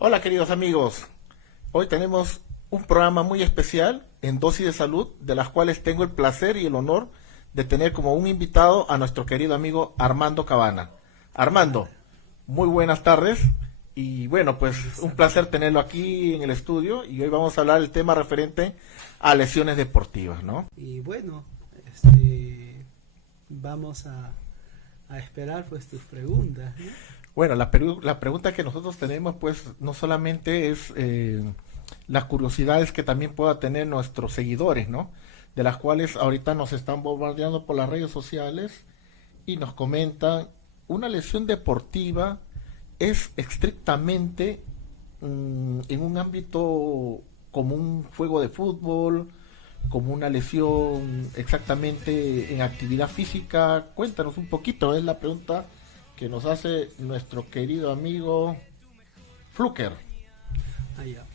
Hola queridos amigos, hoy tenemos un programa muy especial en Dosis de Salud, de las cuales tengo el placer y el honor de tener como un invitado a nuestro querido amigo Armando Cabana. Armando, muy buenas tardes y bueno, pues un placer tenerlo aquí en el estudio y hoy vamos a hablar del tema referente a lesiones deportivas, ¿no? Y bueno, vamos a esperar pues tus preguntas, ¿no? Bueno, la pregunta que nosotros tenemos pues no solamente es las curiosidades que también pueda tener nuestros seguidores, ¿no? De las cuales ahorita nos están bombardeando por las redes sociales y nos comentan, una lesión deportiva es estrictamente en un ámbito como un juego de fútbol, como una lesión exactamente en actividad física. Cuéntanos un poquito, es la pregunta que nos hace nuestro querido amigo Fluker.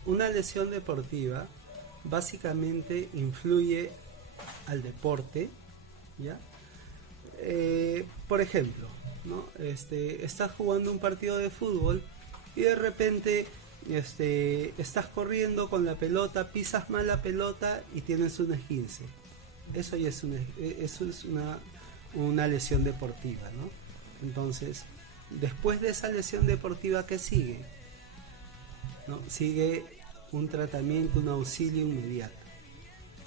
Una lesión deportiva básicamente influye al deporte, ¿ya? Por ejemplo, ¿no? Estás jugando un partido de fútbol y de repente estás corriendo con la pelota, pisas mal la pelota y tienes un esguince. Eso ya es una lesión deportiva, ¿no? Entonces, después de esa lesión deportiva, ¿qué sigue? ¿No? Sigue un tratamiento, un auxilio inmediato,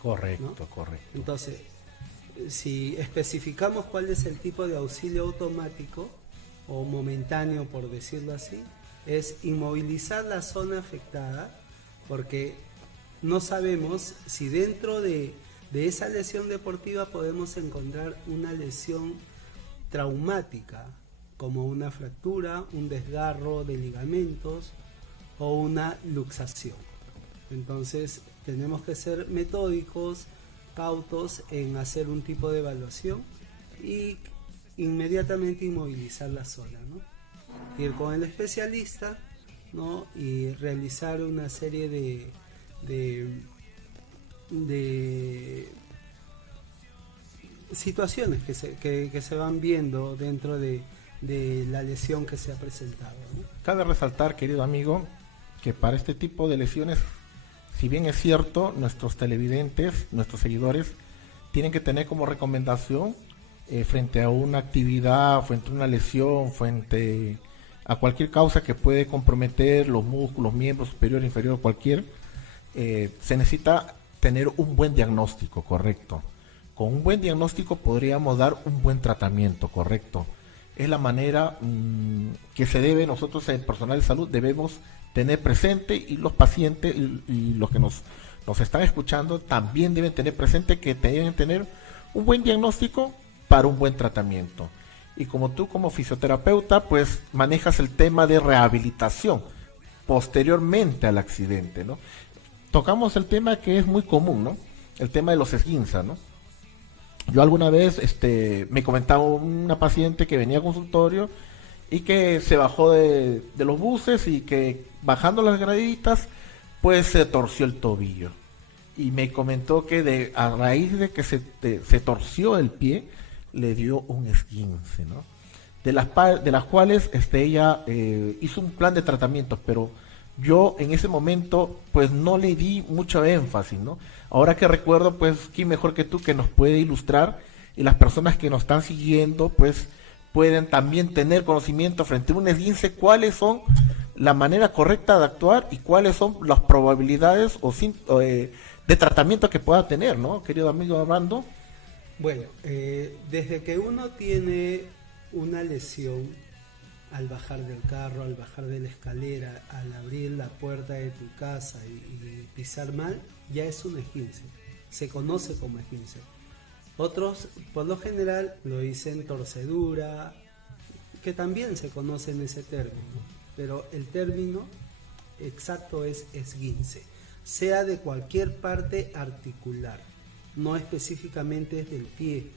Correcto, ¿no? correcto. Entonces, si especificamos cuál es el tipo de auxilio automático o momentáneo, por decirlo así, es inmovilizar la zona afectada, porque no sabemos si dentro de esa lesión deportiva podemos encontrar una lesión traumática, como una fractura, un desgarro de ligamentos o una luxación. Entonces tenemos que ser metódicos, cautos en hacer un tipo de evaluación y inmediatamente inmovilizar la zona, ¿no? Ir con el especialista, ¿no? Y realizar una serie de, de situaciones que se van viendo dentro de la lesión que se ha presentado, ¿no? Cabe resaltar, querido amigo, que para este tipo de lesiones, si bien es cierto, nuestros televidentes, nuestros seguidores, tienen que tener como recomendación frente a una actividad, frente a una lesión, frente a cualquier causa que puede comprometer los músculos, miembros superior, inferior, cualquier, se necesita tener un buen diagnóstico, correcto. Con un buen diagnóstico podríamos dar un buen tratamiento, correcto. Es la manera que se debe, nosotros en personal de salud debemos tener presente y los pacientes y los que nos están escuchando también deben tener presente que deben tener un buen diagnóstico para un buen tratamiento. Y como tú como fisioterapeuta pues manejas el tema de rehabilitación posteriormente al accidente, ¿no? Tocamos el tema que es muy común, ¿no? El tema de los esguinces, ¿no? Yo alguna vez me comentaba una paciente que venía a consultorio y que se bajó de los buses y que bajando las graditas pues se torció el tobillo. Y me comentó que a raíz de que se torció el pie le dio un esguince, ¿no? De las cuales ella hizo un plan de tratamiento, pero yo en ese momento pues no le di mucho énfasis, ¿no? Ahora que recuerdo, pues quién mejor que tú que nos puede ilustrar y las personas que nos están siguiendo pues pueden también tener conocimiento frente a un esguince, cuáles son la manera correcta de actuar y cuáles son las probabilidades de tratamiento que pueda tener, ¿no? Querido amigo Armando. Bueno, desde que uno tiene una lesión al bajar del carro, al bajar de la escalera, al abrir la puerta de tu casa y pisar mal, ya es un esguince. Se conoce como esguince. Otros, por lo general, lo dicen torcedura, que también se conoce en ese término, pero el término exacto es esguince, sea de cualquier parte articular, no específicamente es del pie.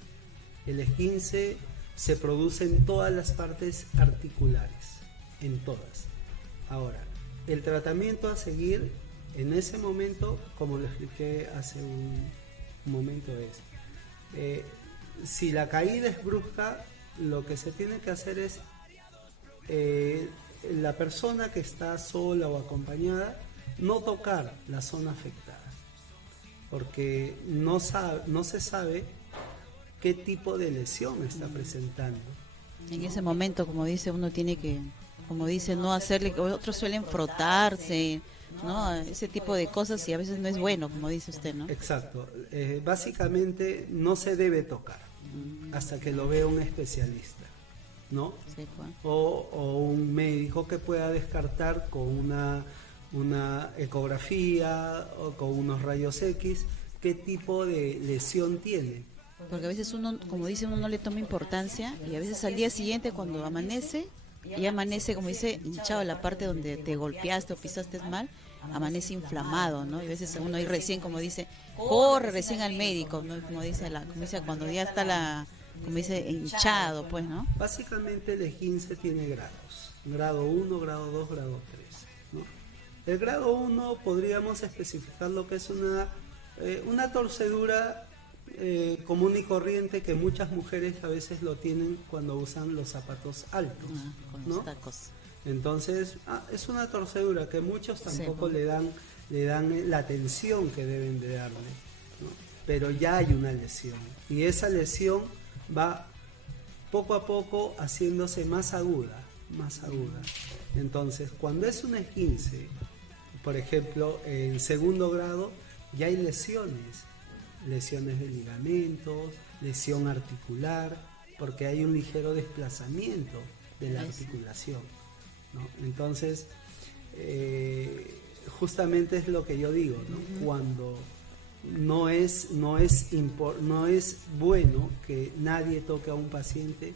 El esguince se produce en todas las partes articulares, en todas. Ahora, el tratamiento a seguir en ese momento, como lo expliqué hace un momento, es si la caída es brusca, lo que se tiene que hacer es la persona que está sola o acompañada, no tocar la zona afectada, porque no se sabe qué tipo de lesión está presentando. En ese momento, como dice, uno tiene que, como dice, no hacerle, otros suelen frotarse, ¿no? Ese tipo de cosas, y a veces no es bueno, como dice usted, ¿no? Exacto. Básicamente no se debe tocar hasta que lo vea un especialista, ¿no? Sí, pues. O un médico que pueda descartar con una ecografía o con unos rayos X qué tipo de lesión tiene. Porque a veces uno, como dice, uno no le toma importancia, y a veces al día siguiente cuando amanece, y amanece, como dice, hinchado la parte donde te golpeaste o pisaste mal, amanece inflamado, ¿no? Y a veces uno ahí recién, como dice, corre recién al médico, ¿no? Como dice cuando ya está como dice, hinchado, pues, ¿no? Básicamente el esguince tiene grados, grado 1, grado 2, grado 3, ¿no? El grado 1 podríamos especificar lo que es una torcedura común y corriente, que muchas mujeres a veces lo tienen cuando usan los zapatos altos, Con ¿no? los tacos. Entonces, es una torcedura que muchos tampoco Sí, le dan la atención que deben de darle, ¿no? Pero ya hay una lesión, y esa lesión va poco a poco haciéndose más aguda. Entonces, cuando es un esguince, por ejemplo, en segundo grado, ya hay lesiones de ligamentos, lesión articular, porque hay un ligero desplazamiento de la articulación, ¿no? Entonces, justamente es lo que yo digo, ¿no? Cuando no es bueno que nadie toque a un paciente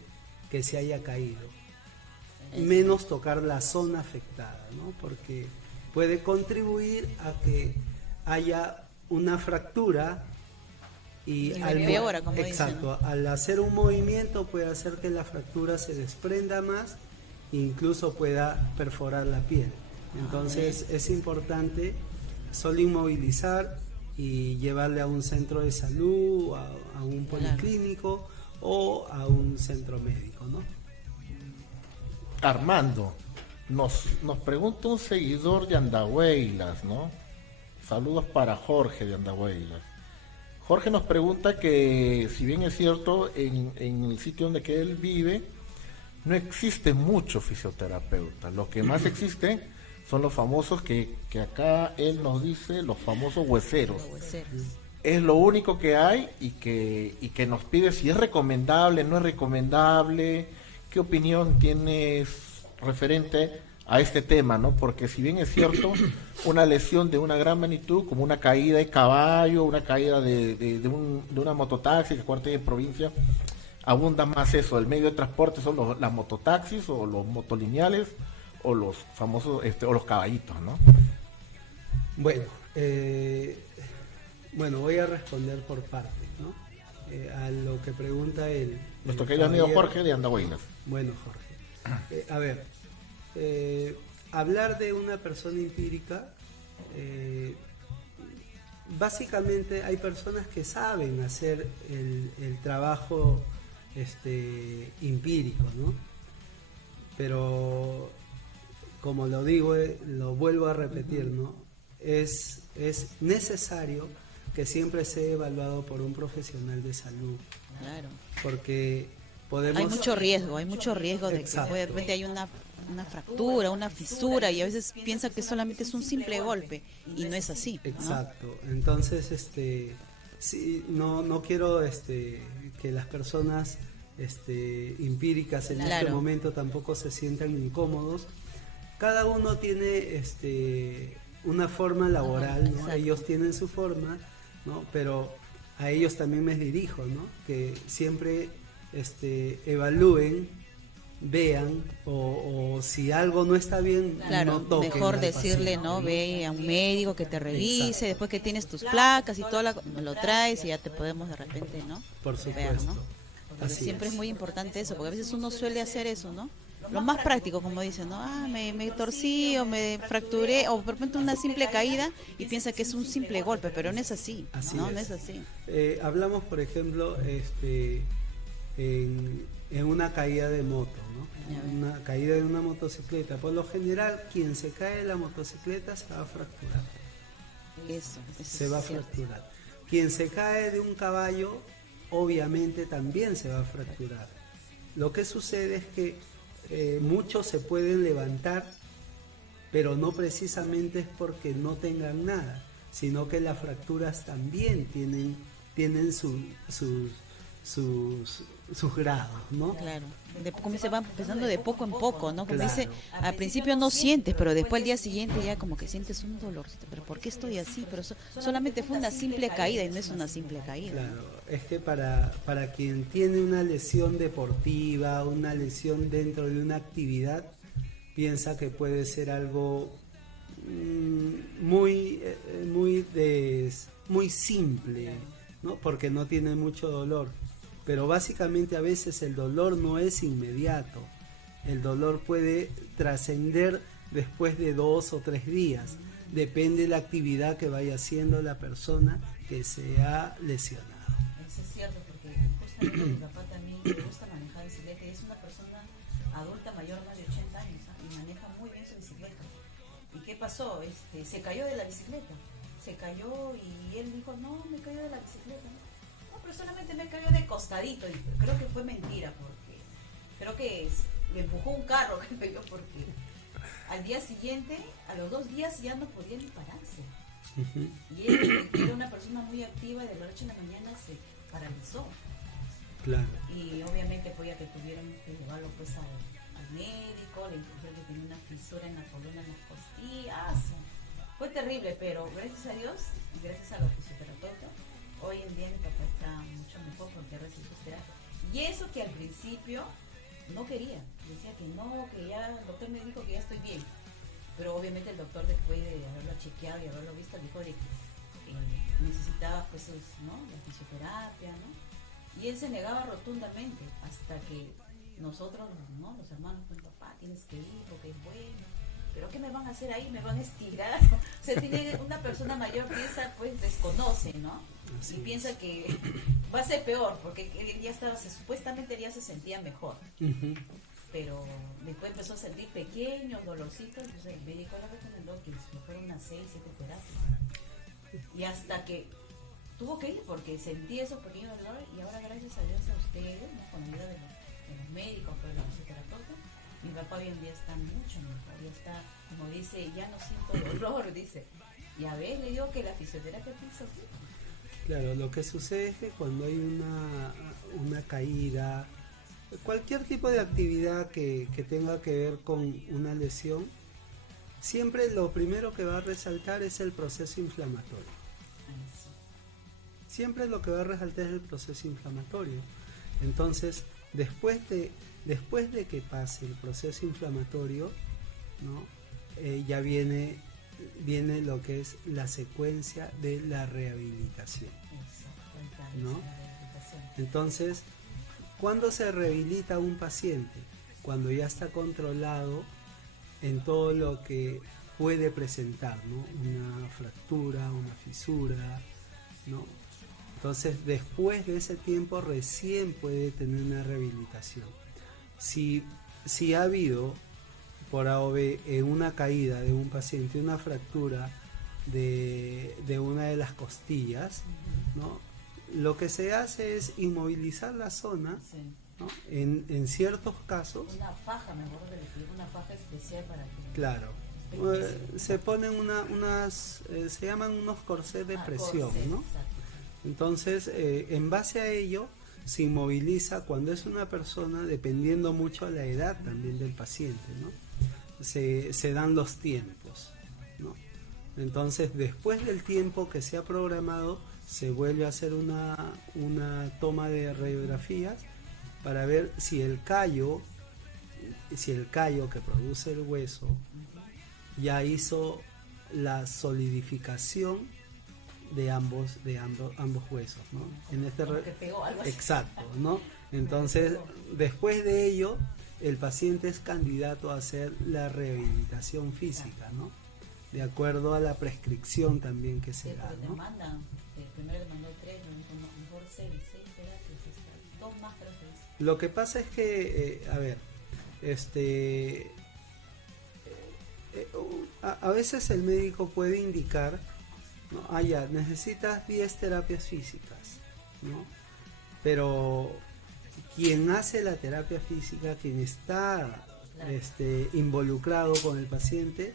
que se haya caído, menos tocar la zona afectada, ¿no? Porque puede contribuir a que haya una fractura, y empeora, como exacto, dicen, ¿no? Al hacer un movimiento puede hacer que la fractura se desprenda más, e incluso pueda perforar la piel. Entonces es importante solo inmovilizar y llevarle a un centro de salud, a un policlínico o a un centro médico, ¿no? Armando, nos pregunta un seguidor de Andahuaylas, ¿no? Saludos para Jorge de Andahuaylas. Jorge nos pregunta que, si bien es cierto, en el sitio donde que él vive no existe mucho fisioterapeuta. Lo que más existe son los famosos que acá él nos dice, los famosos hueseros. Es lo único que hay, y que nos pide si es recomendable, no es recomendable. ¿Qué opinión tienes referente a este tema, ¿no? Porque si bien es cierto, una lesión de una gran magnitud, como una caída de caballo, una caída de una mototaxi, que cuarte en provincia, abunda más eso. El medio de transporte son las mototaxis o los motolineales o los famosos o los caballitos, ¿no? Bueno, voy a responder por partes, ¿no? A lo que pregunta él. Nuestro querido amigo Jorge de Andahuaylas. Bueno, Jorge. Hablar de una persona empírica, básicamente hay personas que saben hacer el trabajo empírico, ¿no? Pero, como lo digo, lo vuelvo a repetir, ¿no? Es necesario que siempre sea evaluado por un profesional de salud. Claro. Porque hay mucho riesgo de que de repente hay una fractura, una fisura, y a veces piensa que solamente es un simple golpe, y no es así, ¿no? Exacto. Entonces, sí, no quiero que las personas empíricas en este momento tampoco se sientan incómodos. Cada uno tiene una forma laboral, ¿no? Ellos tienen su forma, ¿no? Pero a ellos también me dirijo, ¿no? Que siempre evalúen, vean, o si algo no está bien, no toquen. Mejor decirle, ¿no? Ve a un médico que te revise. Exacto. Después que tienes tus placas y todo, lo traes y ya te podemos de repente, ¿no? Por supuesto. Ver, ¿no? Siempre es muy importante eso, porque a veces uno suele hacer eso, ¿no? Lo más práctico, como dicen, ¿no? Me torcí o me fracturé, o de repente una simple caída, y piensa que es un simple golpe, pero no es así, ¿no? No es así. Hablamos, por ejemplo, en una caída de moto, ¿no? Una caída de una motocicleta. Por lo general, quien se cae de la motocicleta se va a fracturar. Eso Se va a es cierto. fracturar. Quien se cae de un caballo, obviamente también se va a fracturar. Lo que sucede es que muchos se pueden levantar, pero no precisamente es porque no tengan nada, sino que las fracturas también tienen sus grados, ¿no? Claro, como se va empezando de poco en poco, ¿no? Como Claro. dice, al principio no sientes, pero después al día siguiente ya como que sientes un dolorcito. ¿Pero por qué estoy así? Pero solamente fue una simple caída y no es una simple caída. Claro, es que para quien tiene una lesión deportiva, una lesión dentro de una actividad, piensa que puede ser algo muy simple, ¿no? Porque no tiene mucho dolor. Pero básicamente a veces el dolor no es inmediato. El dolor puede trascender después de 2 o 3 días. Depende de la actividad que vaya haciendo la persona que se ha lesionado. Eso es cierto, porque justamente mi papá también le gusta manejar bicicleta y es una persona adulta mayor, más de 80 años, ¿no? Y maneja muy bien su bicicleta. ¿Y qué pasó? Se cayó de la bicicleta. Se cayó y él dijo, no, me cayó de la bicicleta. No, pero solamente me cayó de costadito. Y creo que fue mentira, porque creo que le empujó un carro, creo yo, porque al día siguiente, a los 2 días ya no podía ni pararse. Y él era una persona muy activa y de la noche a la mañana se paralizó. Claro. Y obviamente pues ya que tuvieron que llevarlo pues al médico, le dijeron que tenía una fisura en la columna, en las costillas. Fue terrible, pero gracias a Dios, gracias a los fisioterapeutas, hoy en día mi papá está mucho mejor porque recibe terapia. Y eso que al principio no quería, decía que no, que ya el doctor me dijo que ya estoy bien. Pero obviamente el doctor, después de haberlo chequeado y haberlo visto, dijo de que necesitaba pues ¿no? la fisioterapia, ¿no? Y él se negaba rotundamente hasta que nosotros, ¿no? Los hermanos, pues papá, tienes que ir porque es bueno. ¿Pero qué me van a hacer ahí? ¿Me van a estirar? O sea, una persona mayor piensa, pues desconoce, ¿no? Así y es. piensa que va a ser peor porque él ya estaba, supuestamente él ya se sentía mejor. Pero después empezó a sentir pequeños dolorcitos, entonces el médico le recomendó que fuera unas 6, 7 terapias. Y hasta que tuvo que ir porque sentí esos pequeños dolores y ahora gracias a Dios a ustedes, ¿no? Con la ayuda de los médicos, de los fisioterapeutas, mi papá hoy en día está mucho mejor, ya está, como dice, ya no siento dolor, dice. Y a ver, le digo que la fisioterapia piensa así. Claro, lo que sucede es que cuando hay una caída, cualquier tipo de actividad que tenga que ver con una lesión, siempre lo primero que va a resaltar es el proceso inflamatorio. Siempre lo que va a resaltar es el proceso inflamatorio. Entonces, después de que pase el proceso inflamatorio, ¿no? Ya viene lo que es la secuencia de la rehabilitación, ¿no? Entonces, ¿cuándo se rehabilita un paciente? Cuando ya está controlado en todo lo que puede presentar, ¿no? Una fractura, una fisura, ¿no? Entonces, después de ese tiempo recién puede tener una rehabilitación. Si ha habido por A o B en una caída de un paciente, una fractura de una de las costillas, ¿no? Lo que se hace es inmovilizar la zona, Sí. ¿no? En ciertos casos, Una faja, me acuerdo que le pidieron una faja especial para que... claro, se ponen se llaman unos corsés de presión, corset, ¿no? exacto. Entonces, en base a ello, se inmoviliza cuando es una persona, dependiendo mucho a la edad también del paciente, ¿no? Se dan los tiempos, ¿no? Entonces, después del tiempo que se ha programado, se vuelve a hacer una toma de radiografías para ver si el callo que produce el hueso ya hizo la solidificación de ambos huesos, ¿no? Como que pegó algo así. Exacto, ¿no? Entonces, después de ello, el paciente es candidato a hacer la rehabilitación física, ¿no? De acuerdo a la prescripción también que se Sí, da, porque te ¿no? mandan, primero le mandó 3, mejor 6 terapias. 2 más creo que dice. Lo que pasa es que, a ver, a veces el médico puede indicar, ¿no? Ah, ya, necesitas 10 terapias físicas, ¿no? Pero quien hace la terapia física, quien está involucrado con el paciente,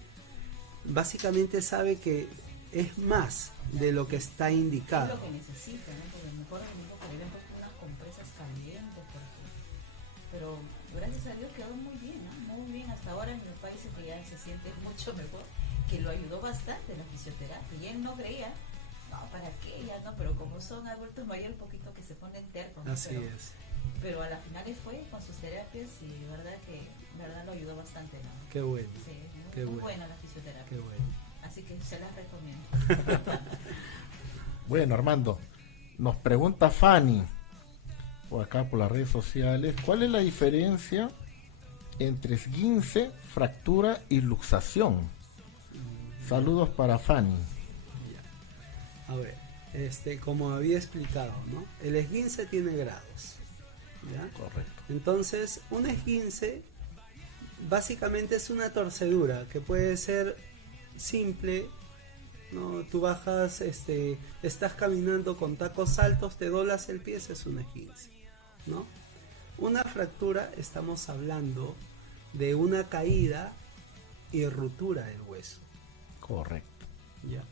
básicamente sabe que es más de lo que está indicado. Es lo que necesita, ¿no? Porque mejor el mismo que le habían puesto unas compresas calientes, pero gracias a Dios quedó muy bien, ¿no? Muy bien. Hasta ahora mi papá dice que ya se siente mucho mejor, que lo ayudó bastante la fisioterapia. Y él no creía, no, ¿para qué? Ya no, pero como son adultos mayores, un poquito que se ponen tercos, ¿no? Así es. Pero a la final fue con sus terapias y verdad lo ayudó bastante, ¿no? Qué bueno. Sí, Qué muy bueno. buena la fisioterapia. Qué bueno. Así que se las recomiendo. Bueno, Armando, nos pregunta Fanny, por acá por las redes sociales, ¿cuál es la diferencia entre esguince, fractura y luxación? Saludos para Fanny. A ver, como había explicado, ¿no? El esguince tiene grados, ¿ya? Correcto. Entonces, un esguince básicamente es una torcedura que puede ser simple, ¿no? Tú bajas, estás caminando con tacos altos, te doblas el pie, ese es un esguince, ¿no? Una fractura, estamos hablando de una caída y ruptura del hueso. Correcto. ¿Ya?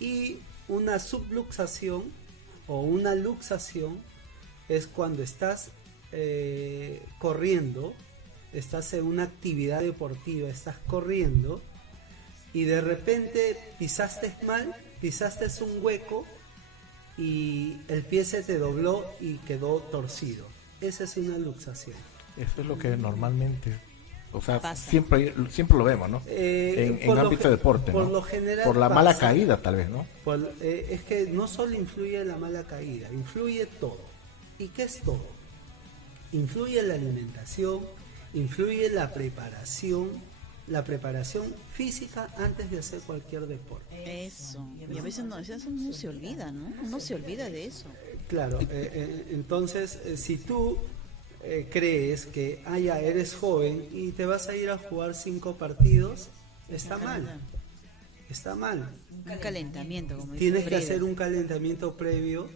Y una subluxación o una luxación es cuando estás corriendo, estás en una actividad deportiva, estás corriendo y de repente pisaste mal, pisaste un hueco y el pie se te dobló y quedó torcido. Esa es una luxación. Eso es lo que normalmente, o sea, Pasa. siempre lo vemos, ¿no? En ámbito de deporte, por ¿no? lo general Por la pasa. mala caída, tal vez, ¿no? Es que no solo influye la mala caída, influye todo. ¿Y qué es todo? Influye la alimentación, influye la preparación física antes de hacer cualquier deporte. Eso. Y a veces uno se olvida, ¿no? Uno se olvida de eso. Claro, entonces si tú crees que ya eres joven y te vas a ir a jugar 5 partidos, está mal. Está mal. Un calentamiento, como dice Tienes que Frida. hacer un calentamiento previo,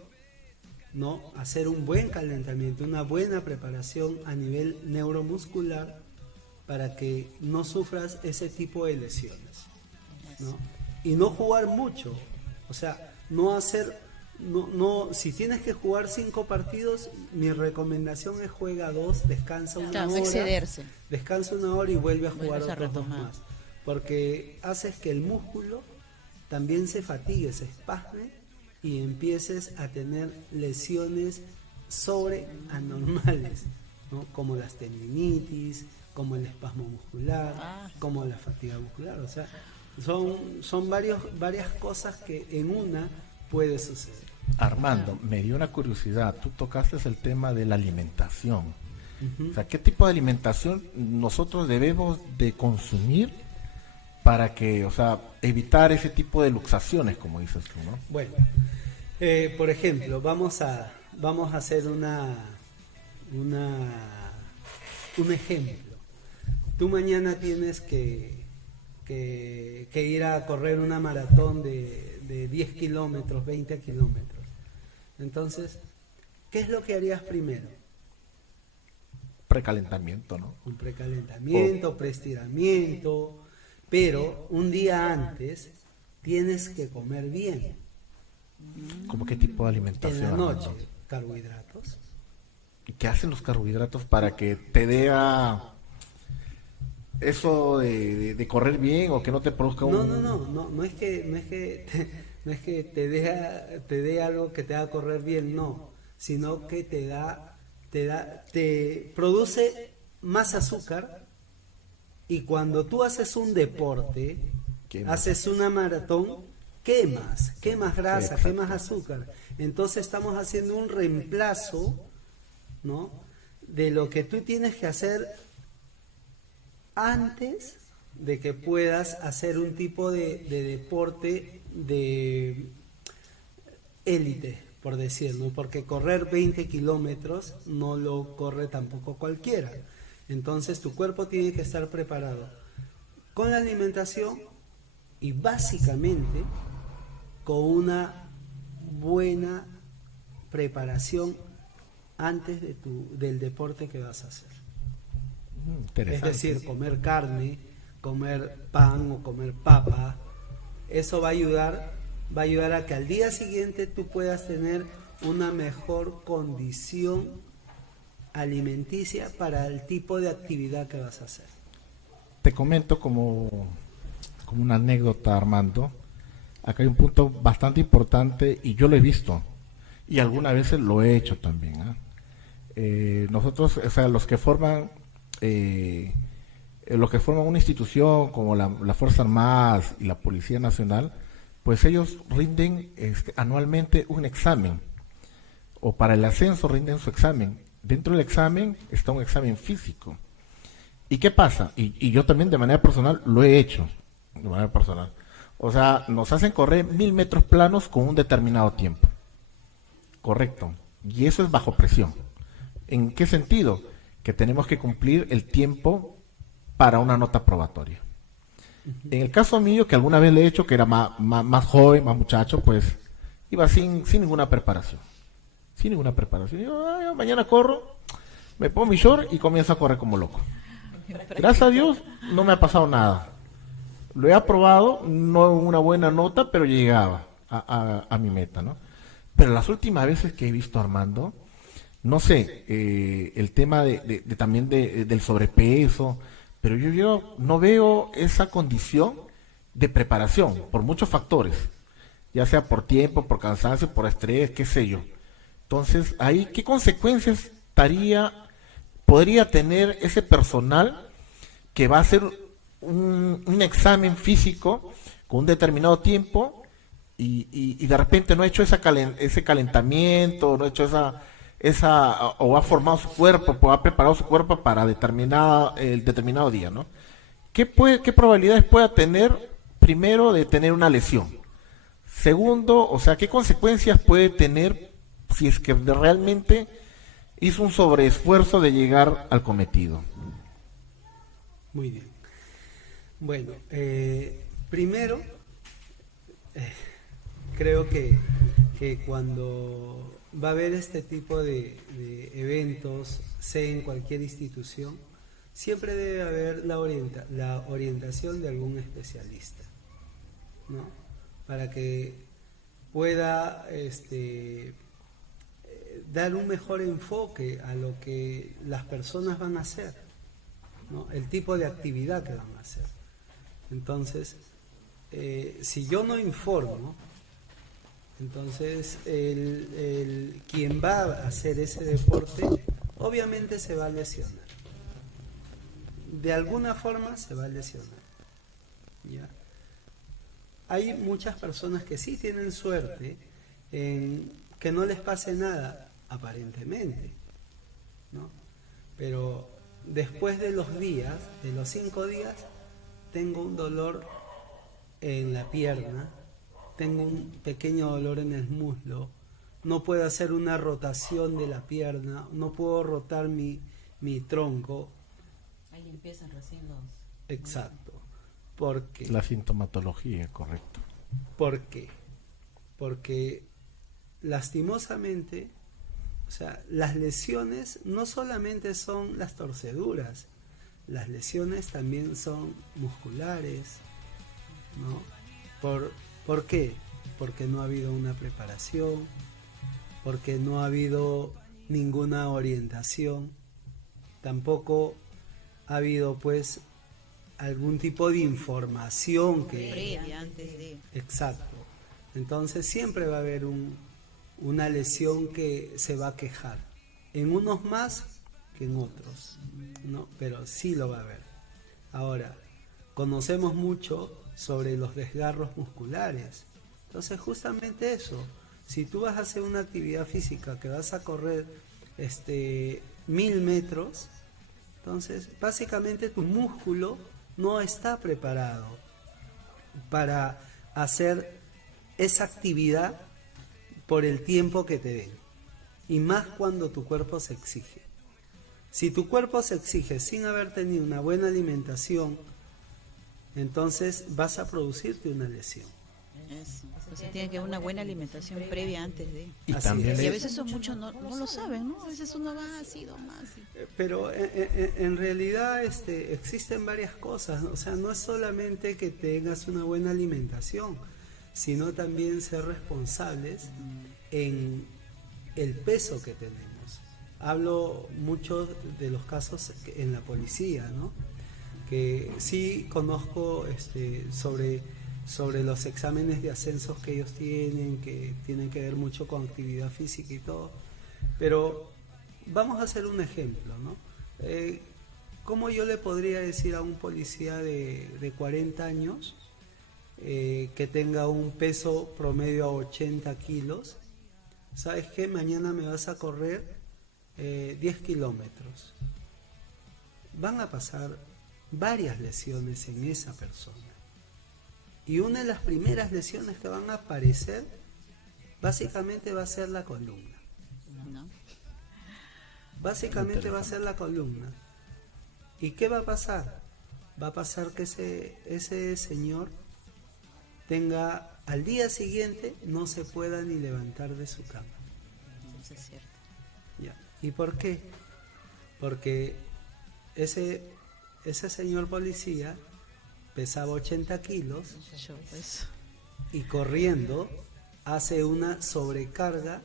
¿no? Hacer un buen calentamiento, una buena preparación a nivel neuromuscular para que no sufras ese tipo de lesiones, ¿no? Y no jugar mucho, o sea, no hacer, si tienes que jugar 5 partidos, mi recomendación es juega 2, descansa una Claro, no hora, excederse. descansa una hora y vuelve a jugar Vuelves a otros 2 retomar. más, porque haces que el músculo también se fatigue, se espasme y empieces a tener lesiones sobreanormales, ¿no? Como las tendinitis, como el espasmo muscular, como la fatiga muscular. O sea, son varias cosas que en una puede suceder. Armando, me dio una curiosidad. Tú tocaste el tema de la alimentación. Ujú. O sea, ¿qué tipo de alimentación nosotros debemos de consumir para que, o sea, evitar ese tipo de luxaciones, como dices tú, ¿no? Bueno, por ejemplo, vamos a hacer un ejemplo. Tú mañana tienes que ir a correr una maratón de 10 kilómetros, 20 kilómetros. Entonces, ¿qué es lo que harías primero? Precalentamiento, ¿no? Un precalentamiento, preestiramiento, pero un día antes tienes que comer bien. ¿Cómo qué tipo de En alimentación? la noche, Armando? carbohidratos. ¿Y qué hacen los carbohidratos para que te dé eso de correr bien o que no te produzca No es que te dé algo que te haga correr bien, no, sino que te produce más azúcar y cuando tú haces un deporte, Quemas. haces una maratón, quemas grasa, Exacto. quemas azúcar. Entonces estamos haciendo un reemplazo, ¿no? De lo que tú tienes que hacer antes de que puedas hacer un tipo de deporte de élite, por decir, ¿no? Porque correr 20 kilómetros no lo corre tampoco cualquiera. Entonces tu cuerpo tiene que estar preparado con la alimentación y básicamente con una buena preparación antes del deporte que vas a hacer. Es Interesante. decir, comer carne, comer pan o comer papa, eso va a ayudar a que al día siguiente tú puedas tener una mejor condición alimenticia para el tipo de actividad que vas a hacer. Te comento como una anécdota, Armando. Acá hay un punto bastante importante y yo lo he visto y algunas veces lo he hecho también. Nosotros, o sea, los que forman una institución como la Fuerza Armadas y la Policía Nacional, pues ellos rinden anualmente un examen, o para el ascenso rinden su examen. Dentro del examen está un examen físico. ¿Y qué pasa? Y yo también de manera personal lo he hecho, de manera personal. O sea, nos hacen correr 1000 metros planos con un determinado tiempo. Correcto. Y eso es bajo presión. ¿En qué sentido? Que tenemos que cumplir el tiempo para una nota probatoria. En el caso mío, que alguna vez le he hecho, que era más joven, más muchacho, pues iba sin ninguna preparación. Sin ninguna preparación. Yo mañana corro, me pongo mi short y comienzo a correr como loco. Gracias a Dios no me ha pasado nada. Lo he aprobado, no en una buena nota, pero llegaba a mi meta, ¿no? Pero las últimas veces que he visto a Armando, no sé, el tema también del sobrepeso, pero yo no veo esa condición de preparación por muchos factores, ya sea por tiempo, por cansancio, por estrés, qué sé yo. Entonces, ahí, ¿qué consecuencias podría tener ese personal que va a hacer un examen físico con un determinado tiempo y de repente no ha hecho ese calentamiento, no ha hecho o ha formado su cuerpo, o ha preparado su cuerpo para el determinado día, ¿no? ¿Qué probabilidades pueda tener, primero, de tener una lesión? Segundo, o sea, ¿qué consecuencias puede tener si es que realmente hizo un sobreesfuerzo de llegar al cometido? Muy bien. Bueno, primero, creo que cuando va a haber este tipo de eventos, sea en cualquier institución, siempre debe haber la orientación de algún especialista, ¿no? Para que pueda dar un mejor enfoque a lo que las personas van a hacer, ¿no? El tipo de actividad que van a hacer. Entonces, si yo no informo, entonces quien va a hacer ese deporte obviamente se va a lesionar. De alguna forma se va a lesionar, ¿ya? Hay muchas personas que sí tienen suerte en que no les pase nada, aparentemente, ¿no? Pero después de los 5 días, tengo un dolor en la pierna, tengo un pequeño dolor en el muslo, no puedo hacer una rotación de la pierna, no puedo rotar mi tronco. Ahí empiezan recién los... Exacto. Porque La sintomatología, correcto. ¿por qué? Porque lastimosamente, o sea, las lesiones no solamente son las torceduras, las lesiones también son musculares, ¿no? ¿Por qué? Porque no ha habido una preparación, porque no ha habido ninguna orientación, tampoco ha habido pues algún tipo de información Previa, antes de... Exacto. Entonces siempre va a haber una lesión que se va a quejar, en unos más que en otros, ¿no? Pero sí lo va a haber. Ahora, conocemos mucho sobre los desgarros musculares. Entonces justamente eso, si tú vas a hacer una actividad física que vas a correr 1000 metros, entonces básicamente tu músculo no está preparado para hacer esa actividad por el tiempo que te den. Y más cuando tu cuerpo se exige. Si tu cuerpo se exige sin haber tenido una buena alimentación, entonces vas a producirte una lesión. Eso. O sea, tiene que haber una buena alimentación previa antes de. Y Así también es. Y a le- veces eso muchos no lo saben, ¿no? A veces uno va así nomás. Pero en realidad existen varias cosas, o sea, no es solamente que tengas una buena alimentación, sino también ser responsables en el peso que tenemos. Hablo mucho de los casos en la policía, ¿no? Que sí conozco sobre los exámenes de ascensos que ellos tienen, que tienen que ver mucho con actividad física y todo, pero vamos a hacer un ejemplo, ¿no? ¿Cómo yo le podría decir a un policía de 40 años que tenga un peso promedio a 80 kilos? ¿Sabes qué? Mañana me vas a correr 10 kilómetros. Van a pasar varias lesiones en esa persona. Y una de las primeras lesiones que van a aparecer básicamente va a ser la columna. ¿No? Básicamente va a ser la columna. ¿Y qué va a pasar? Va a pasar que ese señor tenga al día siguiente no se pueda ni levantar de su cama. Eso es cierto. Ya. ¿Y por qué? Porque ese señor policía pesaba 80 kilos Yo, pues. y corriendo hace una sobrecarga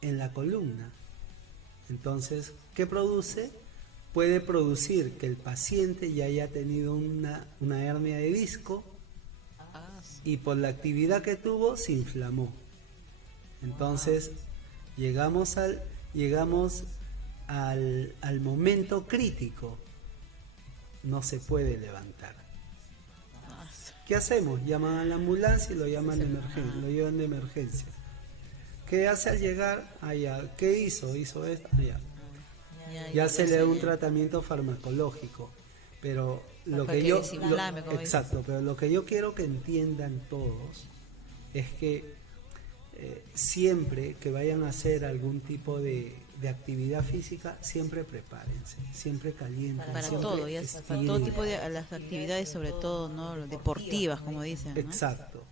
en la columna. Entonces, ¿qué produce? Puede producir que el paciente ya haya tenido una hernia de disco y por la actividad que tuvo se inflamó. Entonces, llegamos al momento crítico. No se puede levantar. ¿Qué hacemos? Llaman a la ambulancia y lo llevan de emergencia. ¿Qué hace al llegar? Allá. ¿Qué hizo? Hizo esto. Allá. Ya se le da un tratamiento farmacológico. Pero lo Para que que yo desinflame, como exacto, pero lo que yo quiero que entiendan todos es que siempre que vayan a hacer algún tipo de actividad física, siempre prepárense, siempre calienten. Para siempre todo, ya, para todo tipo de las actividades, sobre todo, ¿no? Deportivas, como dicen, ¿no? Exacto.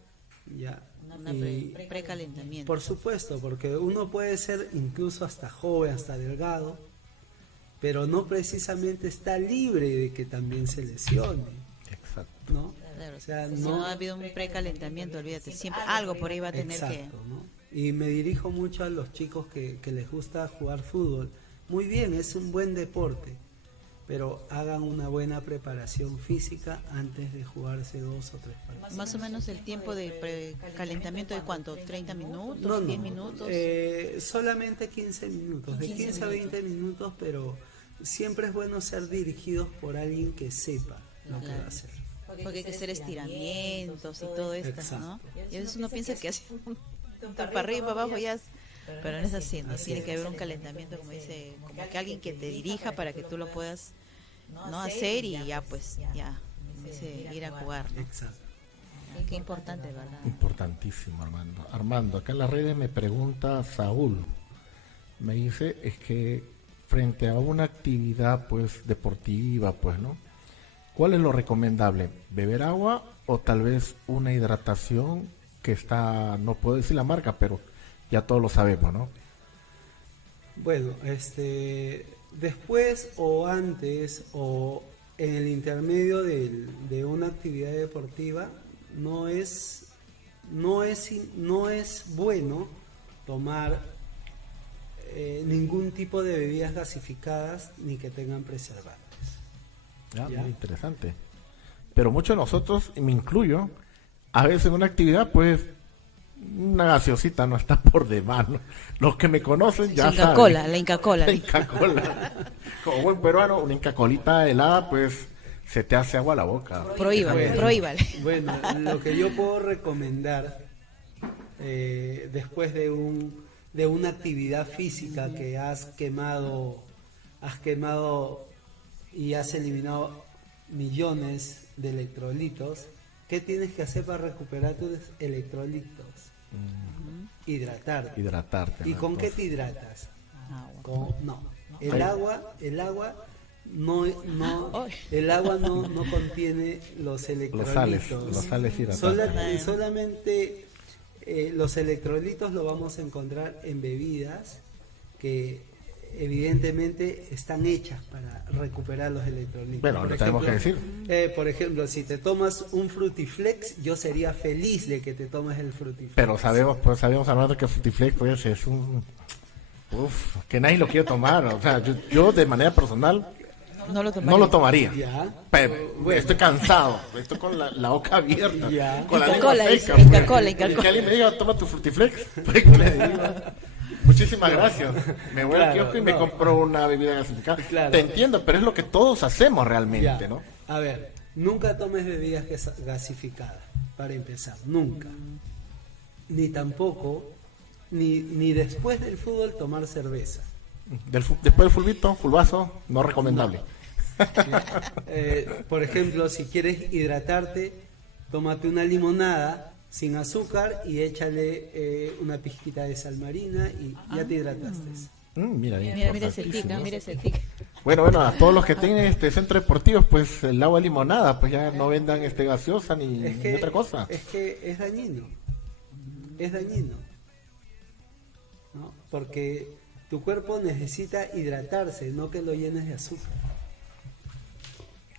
Ya. Una precalentamiento. Por supuesto, porque uno puede ser incluso hasta joven, hasta delgado, pero no precisamente está libre de que también se lesione, Exacto. ¿no? Claro, O sea, si no ha habido un precalentamiento, olvídate, siempre algo por ahí va a tener exacto, ¿no? Y me dirijo mucho a los chicos que les gusta jugar fútbol. Muy bien, es un buen deporte, pero hagan una buena preparación física antes de jugarse 2 o 3 partidos. Más o menos el tiempo de precalentamiento de cuánto, 30 minutos, No, 10 minutos. Solamente 15 minutos, de 15 a 20 minutos, pero siempre es bueno ser dirigidos por alguien que sepa lo que va a hacer. Porque hay que hacer estiramientos y todo esto, ¿no? Exacto. Y a veces uno piensa que hace para arriba, para abajo, ya, pero no es así, ¿no? Tiene que haber un calentamiento, como dice, como que alguien que te dirija para que tú lo puedas no hacer y ya, pues, ya, ir a jugar, ¿no? Exacto. Qué importante, ¿verdad? Importantísimo, Armando. Armando, acá en las redes me pregunta Saúl. Me dice, es que frente a una actividad, pues, deportiva, pues, ¿no? ¿Cuál es lo recomendable? ¿Beber agua o tal vez una hidratación que está, no puedo decir la marca, pero ya todos lo sabemos, ¿no? Bueno, después o antes o en el intermedio de una actividad deportiva no es bueno tomar ningún tipo de bebidas gasificadas ni que tengan preservantes. Ya, Ya. muy interesante. Pero muchos de nosotros, y me incluyo, a veces en una actividad, pues, una gaseosita no está por demás, ¿no? Los que me conocen ya Inca saben. Cola, la Inca Cola. La Inca Cola. Como buen peruano, una Inca Colita helada, pues, se te hace agua a la boca. Prohíbale, prohíbale. Bueno, lo que yo puedo recomendar después de una actividad física que has quemado y has eliminado millones de electrolitos, ¿qué tienes que hacer para recuperar tus electrolitos? Hidratarte. Hidratarte. ¿Y ¿no? con qué Entonces, te hidratas? Agua. No. El agua no, Ay. el agua no contiene los electrolitos. los sales hidratantes. Solamente los electrolitos lo vamos a encontrar en bebidas que evidentemente están hechas para recuperar los electrolitos. Bueno, Por lo tenemos que decir. por ejemplo, si te tomas un Frutiflex, yo sería feliz de que te tomes el Frutiflex. Pero sabemos hablando que Frutiflex pues es un... Uf, que nadie lo quiere tomar. O sea, yo de manera personal No lo tomaría. no lo tomaría. Ya. Pero Bueno. estoy cansado, estoy con la boca abierta, Ya. con la Inca-Cola, lengua dice, seca. Inca-Cola, Y Inca-Cola. que alguien me diga, toma tu Frutiflex. Pues, que le diga, muchísimas gracias. Me voy al Claro, kiosco y me no. compro una bebida gasificada. Claro. Te entiendo, pero es lo que todos hacemos realmente, Ya. ¿no? A ver, nunca tomes bebidas gasificadas, para empezar, nunca. Ni tampoco, ni después del fútbol tomar cerveza. Después del fulbazo, no recomendable. Por ejemplo, si quieres hidratarte, tómate una limonada sin azúcar y échale una pizquita de sal marina y ya te hidrataste. Mira, bien, Mira ese tic, importantísimo. mira ese tic. Bueno, a todos los que tienen centro deportivo, pues el agua limonada, pues ya no vendan gaseosa ni otra cosa. Es que es dañino. Es dañino. ¿No? Porque tu cuerpo necesita hidratarse, no que lo llenes de azúcar.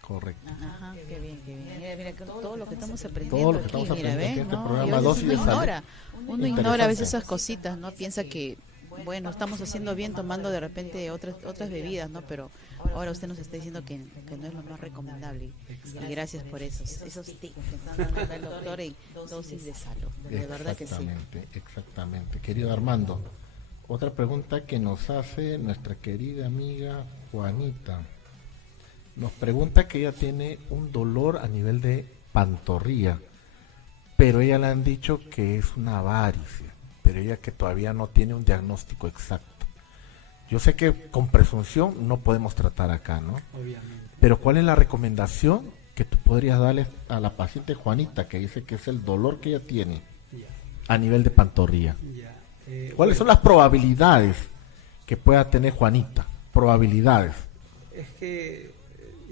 Correcto. Ajá, qué bien, qué bien. Mira, todo lo que estamos aprendiendo Todo lo que aquí, estamos mira, aprendiendo ¿ves? en este ¿no? programa, Y a veces Dosis de uno Salud. ignora, Interesante. a veces esas cositas, ¿no? Piensa que, bueno, estamos haciendo bien tomando de repente otras bebidas, ¿no? Pero ahora usted nos está diciendo que no es lo más recomendable. Y gracias por esos tips que están dando el doctor en Dosis de Salud. De verdad que sí. Exactamente. Querido Armando, otra pregunta que nos hace nuestra querida amiga Juanita. Nos pregunta que ella tiene un dolor a nivel de pantorrilla, pero ella le han dicho que es una varice, pero ella que todavía no tiene un diagnóstico exacto. Yo sé que con presunción no podemos tratar acá, ¿no? Obviamente. Pero ¿cuál es la recomendación que tú podrías darle a la paciente Juanita, que dice que es el dolor que ella tiene Ya, a nivel de pantorrilla? ya. ¿Cuáles son las probabilidades que pueda tener Juanita? Probabilidades. Es que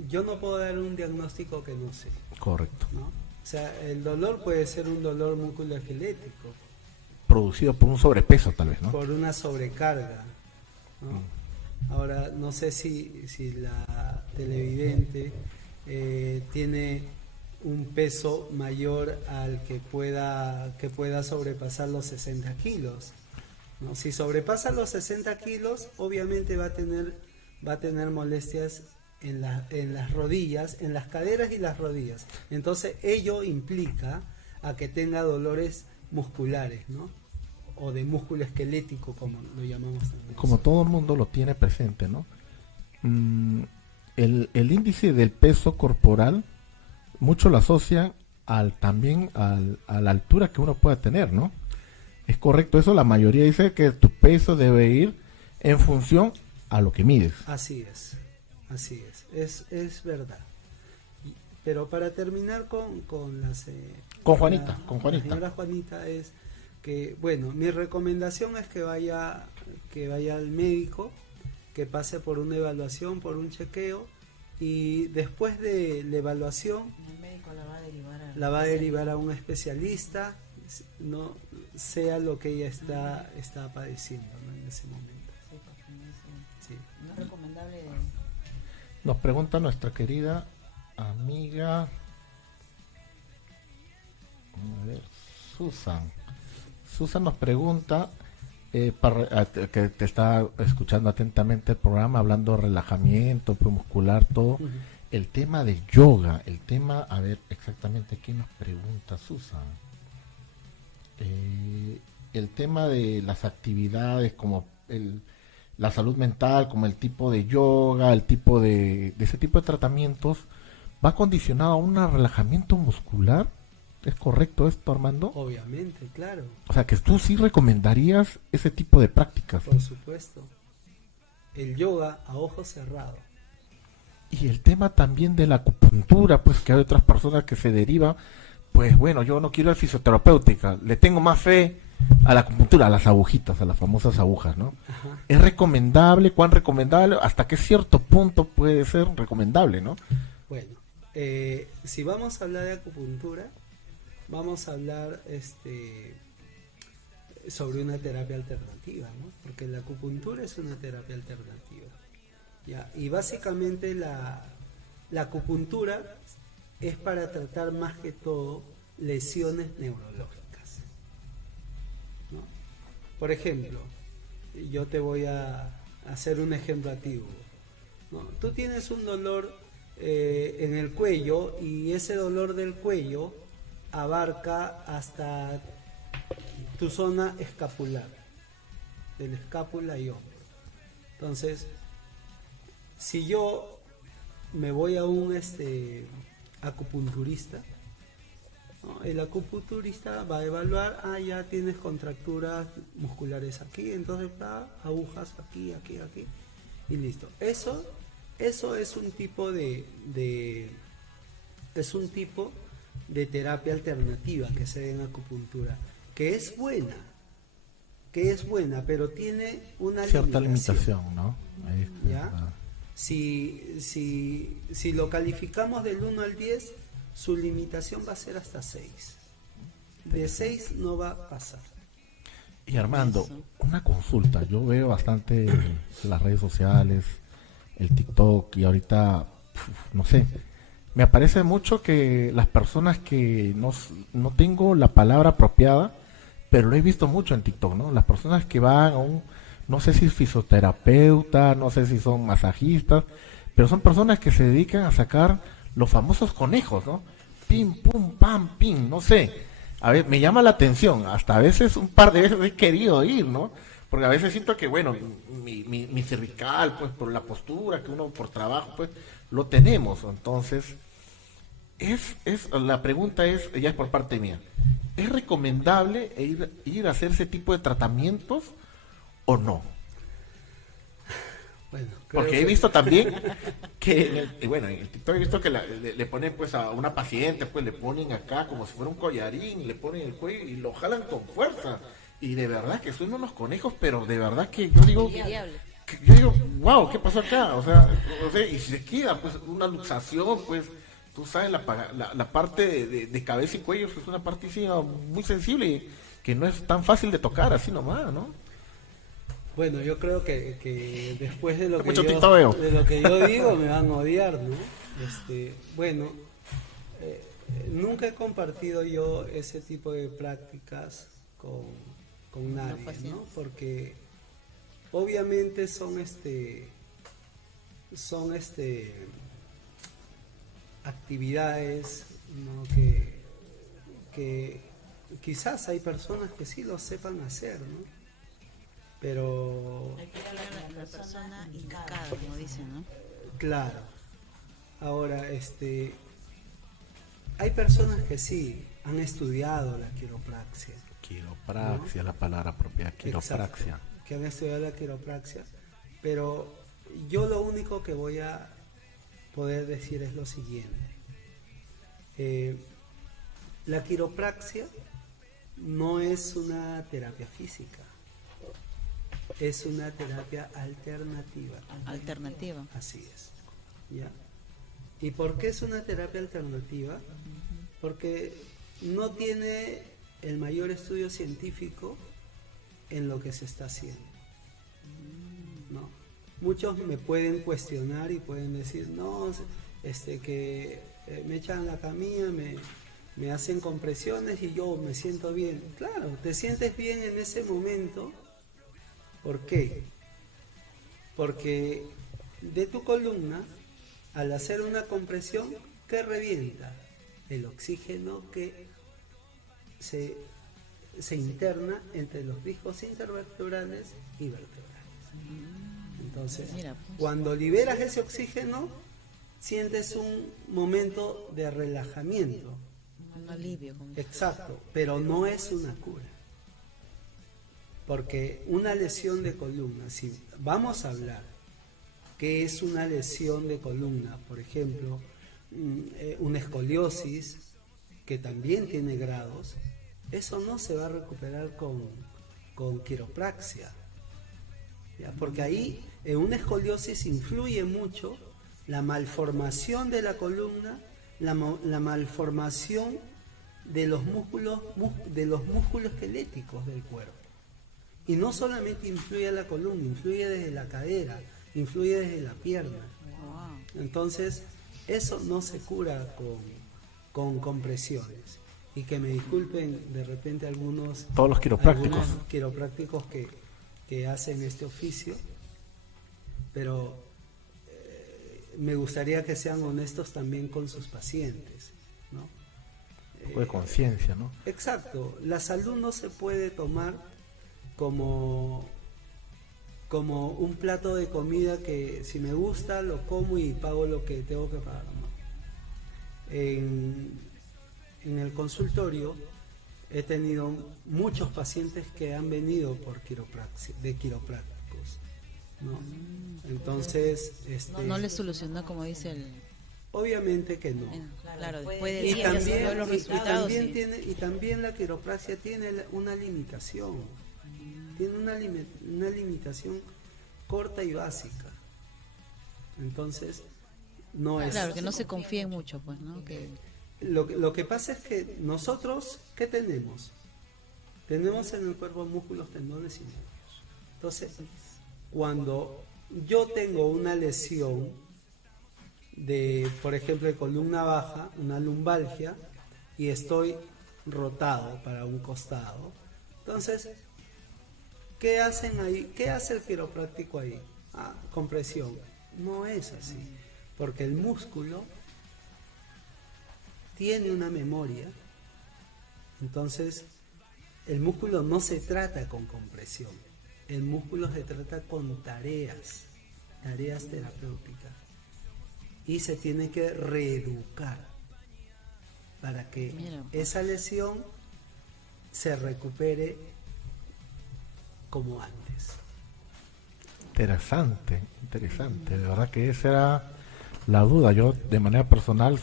yo no puedo dar un diagnóstico que no sé, Correcto. ¿no? O sea, el dolor puede ser un dolor musculoesquelético, Producido por un sobrepeso, tal vez, ¿no? por una sobrecarga, ¿no? Ahora, no sé si la televidente tiene un peso mayor al que pueda sobrepasar los 60 kilos, ¿no? Si sobrepasa los 60 kilos, obviamente va a tener molestias en las rodillas, en las caderas y las rodillas. Entonces ello implica a que tenga dolores musculares, ¿no? O de músculo esquelético, como lo llamamos también. Como todo el mundo lo tiene presente, ¿no? El índice del peso corporal, muchos lo asocian también a la altura que uno pueda tener, ¿no? Es correcto eso, la mayoría dice que tu peso debe ir en función a lo que mides. Así es, es verdad. Pero para terminar con Juanita. La señora Juanita es que, bueno, mi recomendación es que vaya al médico, que pase por una evaluación, por un chequeo, y después de la evaluación El médico la va a derivar a un especialista, no sea lo que ella está padeciendo, ¿no? En ese momento. Sí. No es recomendable Nos pregunta nuestra querida amiga Susan. Susan nos pregunta, que te está escuchando atentamente el programa, hablando de relajamiento, premuscular, todo. Ujú. El tema de yoga, a ver exactamente qué nos pregunta Susan. El tema de las actividades como la salud mental, como el tipo de yoga, el tipo de ese tipo de tratamientos, va condicionado a un relajamiento muscular. ¿Es correcto esto, Armando? Obviamente, claro, O sea, que tú sí recomendarías ese tipo de prácticas. por supuesto. El yoga a ojos cerrados. Y el tema también de la acupuntura, pues que hay otras personas que se derivan, pues bueno, yo no quiero ir fisioterapéutica, le tengo más fe a la acupuntura, a las agujitas, a las famosas agujas, ¿no? Ajá. ¿Es recomendable? ¿Cuán recomendable? ¿Hasta qué cierto punto puede ser recomendable, no? Bueno, si vamos a hablar de acupuntura, vamos a hablar sobre una terapia alternativa, ¿no? Porque la acupuntura es una terapia alternativa. ¿Ya? Y básicamente la acupuntura es para tratar más que todo lesiones neurológicas, ¿no? Por ejemplo, yo te voy a hacer un ejemplo a ti, Hugo, ¿no? Tú tienes un dolor en el cuello y ese dolor del cuello abarca hasta tu zona escapular, de la escápula y hombro. Entonces, si yo me voy a un acupunturista, ¿no? El acupunturista va a evaluar, ya tienes contracturas musculares aquí, entonces agujas aquí, aquí, aquí, y listo. Eso es un tipo de terapia alternativa que se da en acupuntura, que es buena, pero tiene una Cierta limitación, ¿no? Ahí, ¿ya? Si lo calificamos del 1 al 10, su limitación va a ser hasta 6. De 6 no va a pasar. Y Armando, una consulta. Yo veo bastante las redes sociales, el TikTok, y ahorita, no sé, me aparece mucho que las personas que no tengo la palabra apropiada, pero lo he visto mucho en TikTok, ¿no? Las personas que van a no sé si es fisioterapeuta, no sé si son masajistas, pero son personas que se dedican a sacar los famosos conejos, ¿no? Pim, pum, pam, pim, no sé. A ver, me llama la atención, hasta a veces un par de veces he querido ir, ¿no? Porque a veces siento que, bueno, mi cervical, pues por la postura, que uno por trabajo, pues lo tenemos. Entonces, la pregunta ya es por parte mía. ¿Es recomendable ir a hacer ese tipo de tratamientos o no? Bueno, porque he visto también que en el TikTok he visto que le ponen pues a una paciente, pues le ponen acá como si fuera un collarín, le ponen el cuello y lo jalan con fuerza, y de verdad que son unos conejos, pero de verdad que yo digo, wow, ¿qué pasó acá? O sea, y si se queda pues una luxación, pues tú sabes, la parte de cabeza y cuello es una parte sí, muy sensible, que no es tan fácil de tocar así nomás, ¿no? Bueno, yo creo que después de lo que yo digo me van a odiar, ¿no? Bueno, nunca he compartido yo ese tipo de prácticas con nadie, ¿no? Porque obviamente son actividades, ¿no? que quizás hay personas que sí lo sepan hacer, ¿no? Pero hay que hablar a la persona indicada, como dicen, ¿no? Claro. Ahora, hay personas que sí han estudiado la quiropraxia. Quiropraxia, ¿no? La palabra propia, quiropraxia. Exacto, que han estudiado la quiropraxia. Pero yo lo único que voy a poder decir es lo siguiente. La quiropraxia no es una terapia física. Es una terapia alternativa. Alternativa. Así es. ¿Ya? ¿Y por qué es una terapia alternativa? Porque no tiene el mayor estudio científico en lo que se está haciendo, ¿no? Muchos me pueden cuestionar y pueden decir, no, que me echan la camilla, me hacen compresiones y yo me siento bien. Claro, te sientes bien en ese momento. ¿Por qué? Porque de tu columna, al hacer una compresión, ¿qué revienta? El oxígeno que se interna entre los discos intervertebrales y vertebrales. Entonces, cuando liberas ese oxígeno, sientes un momento de relajamiento. Un alivio. Exacto, pero no es una cura. Porque una lesión de columna, si vamos a hablar qué es una lesión de columna, por ejemplo, una escoliosis, que también tiene grados, eso no se va a recuperar con quiropraxia, ¿ya? Porque ahí en una escoliosis influye mucho la malformación de la columna, la malformación de los músculos esqueléticos del cuerpo. Y no solamente influye la columna, influye desde la cadera, influye desde la pierna. Wow. Entonces, eso no se cura con compresiones. Y que me disculpen de repente todos los quiroprácticos. algunos quiroprácticos que hacen este oficio, pero me gustaría que sean honestos también con sus pacientes, ¿no? De conciencia, ¿no? Exacto, la salud no se puede tomar como un plato de comida que si me gusta lo como y pago lo que tengo que pagar, ¿no? En el consultorio he tenido muchos pacientes que han venido por de quiroprácticos, ¿no? Entonces, No le solucionó, como dice el... obviamente que no. Claro, después de Y días ya se vio también, los y resultados. también y también la quiropraxia tiene una limitación. Tiene una limitación corta y básica. Entonces, no es... Claro, que no se confíen mucho, pues, ¿no? Que... Lo que pasa es que nosotros, ¿qué tenemos? Tenemos en el cuerpo músculos, tendones y nervios. Entonces, cuando yo tengo una lesión de, por ejemplo, de columna baja, una lumbalgia, y estoy rotado para un costado, entonces, ¿qué hacen ahí? ¿Qué hace el quiropráctico ahí? Compresión. No es así, porque el músculo tiene una memoria. Entonces, el músculo no se trata con compresión, el músculo se trata con tareas terapéuticas, y se tiene que reeducar para que esa lesión se recupere como antes. Interesante, de verdad que esa era la duda. Yo de manera personal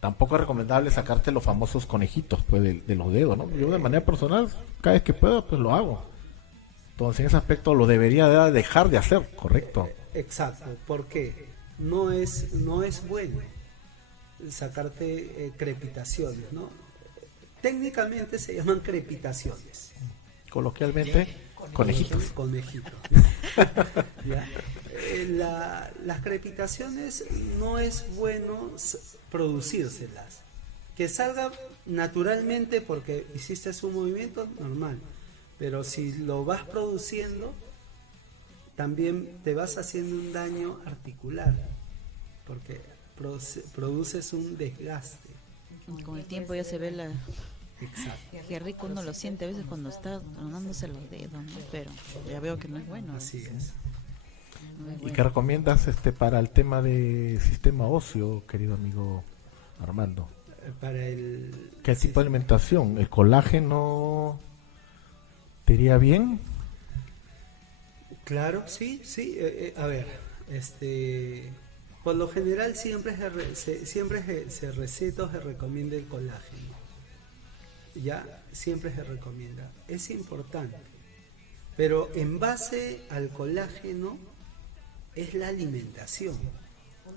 tampoco es recomendable sacarte los famosos conejitos pues de los dedos, ¿no? Yo de manera personal, cada vez que puedo, pues lo hago. Entonces en ese aspecto lo debería dejar de hacer, correcto. Exacto, porque no es bueno sacarte crepitaciones, ¿no? Técnicamente se llaman crepitaciones. Coloquialmente, conejitos. Conejitos. ¿Ya? Las crepitaciones no es bueno producírselas. Que salga naturalmente porque hiciste su movimiento, normal. Pero si lo vas produciendo, también te vas haciendo un daño articular, porque produces un desgaste. Con el tiempo ya se ve la... Exacto. Qué rico uno lo siente a veces cuando está tronándose los dedos, ¿no? Pero ya veo que no es bueno. Así es. No es ¿Y bueno. qué recomiendas para el tema de sistema óseo, querido amigo Armando? Para el... ¿Qué tipo de alimentación? ¿El colágeno te iría bien? Claro, sí. A ver, por lo general siempre se receta o se recomienda el colágeno. Ya, siempre se recomienda. Es importante. Pero en base al colágeno es la alimentación.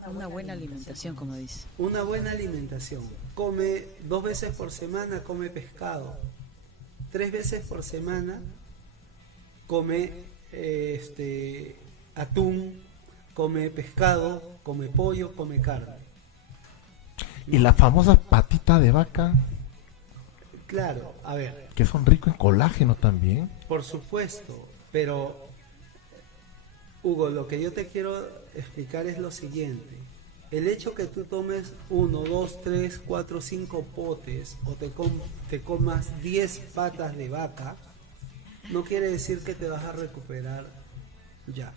Una buena alimentación, como dice. Una buena alimentación. Come 2 veces por semana, come pescado. 3 veces por semana come atún, come pescado, come pollo, come carne. Y las famosas patitas de vaca, Claro, a ver, que son ricos en colágeno también. por supuesto, pero Hugo, lo que yo te quiero explicar es lo siguiente. El hecho que tú tomes 1, 2, 3, 4, 5 potes o te comas 10 patas de vaca, no quiere decir que te vas a recuperar ya.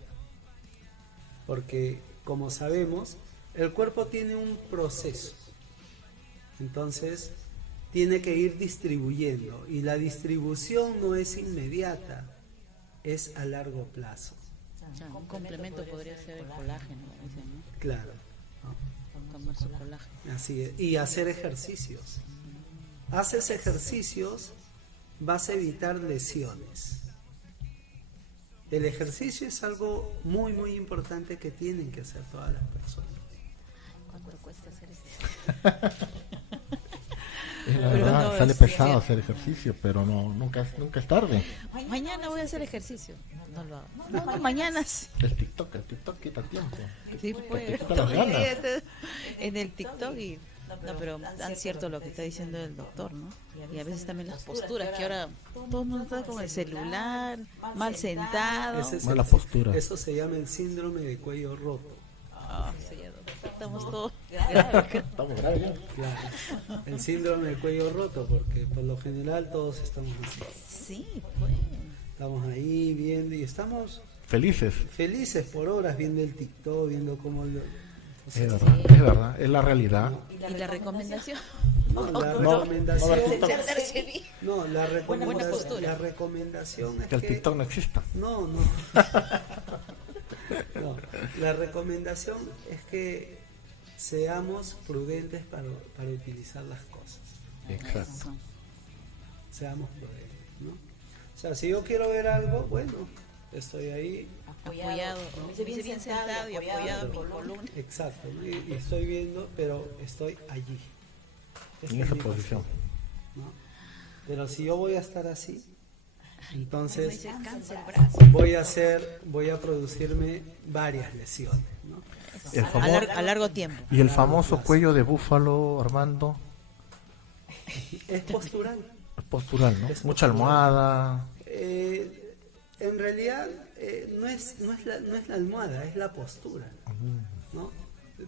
Porque, como sabemos, el cuerpo tiene un proceso. Entonces, tiene que ir distribuyendo. Y la distribución no es inmediata, es a largo plazo. O sea, un complemento podría ser el colágeno, dicen, ¿no? Claro. Tomar su colágeno. Así es. Y hacer ejercicios. haces ejercicios, vas a evitar lesiones. El ejercicio es algo muy, muy importante que tienen que hacer todas las personas. ¿Cuánto cuesta hacer esto? La Pero verdad, no, sale es pesado cierto. hacer ejercicio, pero nunca es tarde. Mañana voy a hacer ejercicio. No lo hago. No, mañana sí. El TikTok quita tiempo. Sí, Te pues. quita las ganas. En el TikTok y... No, pero tan cierto lo que está diciendo el doctor, ¿no? Y a veces también las posturas, que ahora todo el mundo está con el celular, mal sentado. Ese es Mala postura. Eso se llama el síndrome de cuello roto. Ah, sí, ya, doctor, estamos todos graves. Estamos graves ya. Claro, el síndrome de cuello roto, porque por lo general todos estamos así. Sí, pues. Estamos ahí viendo y estamos Felices. felices por horas viendo el TikTok, viendo cómo Es verdad, es la realidad. ¿Y la recomendación? la no, recomendación, no, la Buena postura. la recomendación es Que el TikTok no exista. no, no, la recomendación es que seamos prudentes para utilizar las cosas. Exacto. Seamos prudentes, ¿no? O sea, si yo quiero ver algo, bueno, estoy ahí. Apoyado, bien sentado y apoyado en mi columna. Exacto, ¿no? Y estoy viendo, pero estoy allí. Esta En es esa mi posición. ¿no? Pero si yo voy a estar así, entonces Dice cáncer, brazo. voy a producirme varias lesiones, ¿no? El A, famoso, a largo tiempo. y el famoso cuello de búfalo, Armando, Es postural. postural, ¿no? Es Mucha almohada. En realidad no es la almohada, es la postura, ¿no?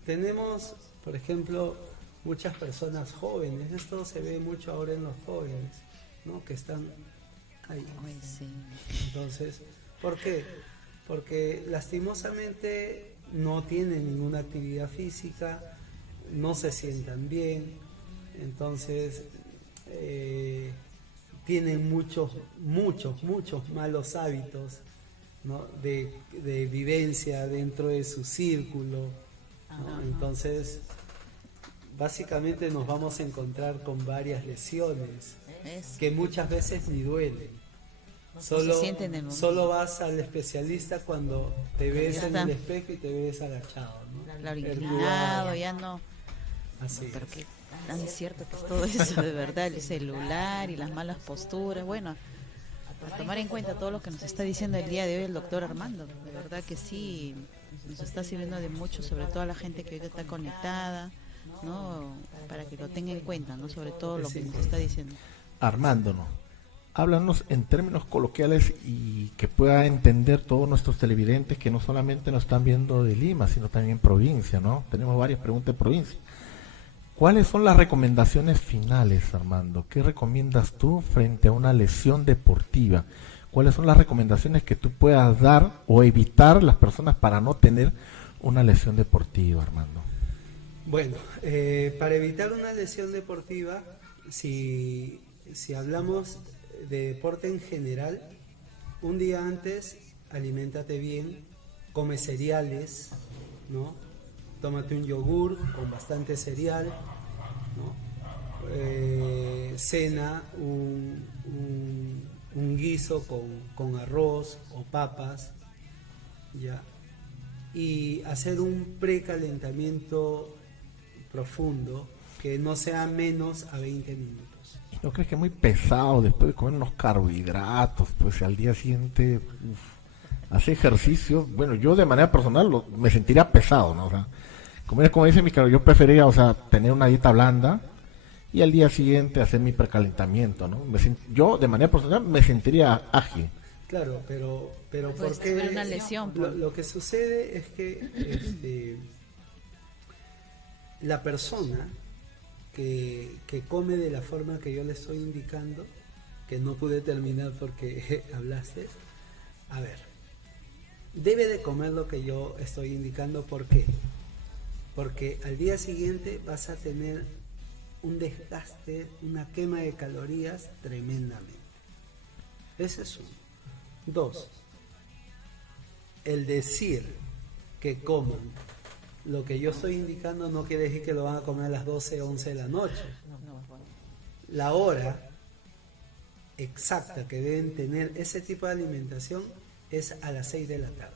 Tenemos, por ejemplo, muchas personas jóvenes, esto se ve mucho ahora en los jóvenes, ¿no? Que están ahí. Ay, sí. Entonces, ¿por qué? Porque lastimosamente no tienen ninguna actividad física, no se sientan bien, entonces tienen muchos malos hábitos, ¿no? de vivencia dentro de su círculo, ¿no? Entonces básicamente nos vamos a encontrar con varias lesiones Es- que muchas veces ni duelen. se sienten en el momento. Solo vas al especialista cuando te ves Ya en está. el espejo y te ves agachado, ¿no? Claro, Erguado. inclinado, ya no. Así Pero es. qué tan cierto que es todo eso, de verdad, el celular y las malas posturas. Bueno, a tomar en cuenta todo lo que nos está diciendo el día de hoy el doctor Armando. De verdad que sí, nos está sirviendo de mucho, sobre todo a la gente que hoy está conectada, ¿no? Para que lo tenga en cuenta, ¿no? Sobre todo lo que nos está diciendo. Armando, ¿no? Háblanos en términos coloquiales y que pueda entender todos nuestros televidentes que no solamente nos están viendo de Lima, sino también en provincia, ¿no? Tenemos varias preguntas de provincia. ¿Cuáles son las recomendaciones finales, Armando? ¿Qué recomiendas tú frente a una lesión deportiva? ¿Cuáles son las recomendaciones que tú puedas dar o evitar las personas para no tener una lesión deportiva, Armando? Bueno, para evitar una lesión deportiva, si hablamos de deporte en general, un día antes aliméntate bien, come cereales, ¿no? Tómate un yogur con bastante cereal, ¿no? Cena un guiso con arroz o papas, ¿ya? Y hacer un precalentamiento profundo que no sea menos a 20 minutos. ¿No crees que es muy pesado después de comer unos carbohidratos? Pues al día siguiente hacer ejercicio. Bueno, yo de manera personal me sentiría pesado, ¿no? O sea, como dice mi caro, yo preferiría, o sea, tener una dieta blanda y al día siguiente hacer mi precalentamiento, ¿no? Yo de manera personal me sentiría ágil. Claro, pero Pues, porque pero una lesión, pues. lo que sucede es que la persona que come de la forma que yo le estoy indicando, que no pude terminar porque hablaste, a ver, debe de comer lo que yo estoy indicando. ¿Por qué? Porque al día siguiente vas a tener un desgaste, una quema de calorías tremendamente. Ese es uno. Dos, el decir que coman lo que yo estoy indicando no quiere decir que lo van a comer a las 12, 11 de la noche. la hora exacta que deben tener ese tipo de alimentación es a las 6 de la tarde.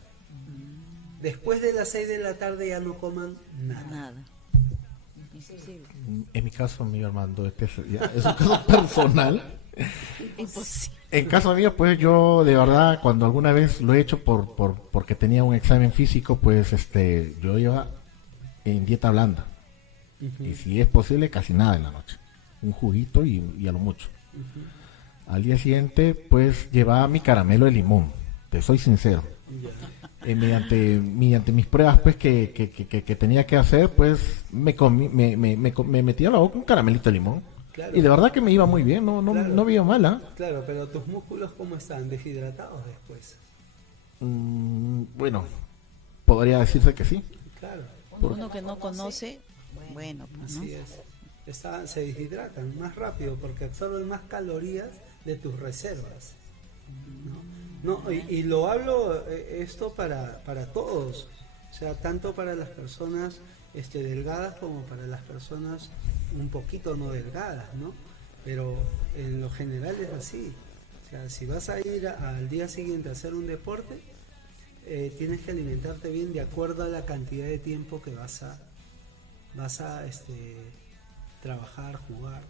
Después de las 6 de la tarde ya no coman nada. Nada. Imposible. En mi caso, amigo Armando, es un caso personal. Imposible. En caso mío, pues yo de verdad, cuando alguna vez lo he hecho porque tenía un examen físico, pues yo iba en dieta blanda. Y si es posible, casi nada en la noche. Un juguito y a lo mucho. Al día siguiente, pues llevaba mi caramelo de limón. Te soy sincero. Mediante mis pruebas pues que tenía que hacer, pues me metía a la boca un caramelito de limón. Claro. Y de verdad que me iba muy bien, no Claro. no veía mal, ¿ah? Claro, pero tus músculos ¿cómo están? ¿Deshidratados después? Bueno, podría decirse que sí. Claro, Uno que no conoce, bueno, pues, ¿no? así es. Se deshidratan más rápido porque absorben más calorías de tus reservas. No, y lo hablo esto para todos, o sea, tanto para las personas delgadas como para las personas un poquito no delgadas, ¿no? Pero en lo general es así. O sea, si vas a ir al día siguiente a hacer un deporte, tienes que alimentarte bien de acuerdo a la cantidad de tiempo que vas a trabajar, jugar.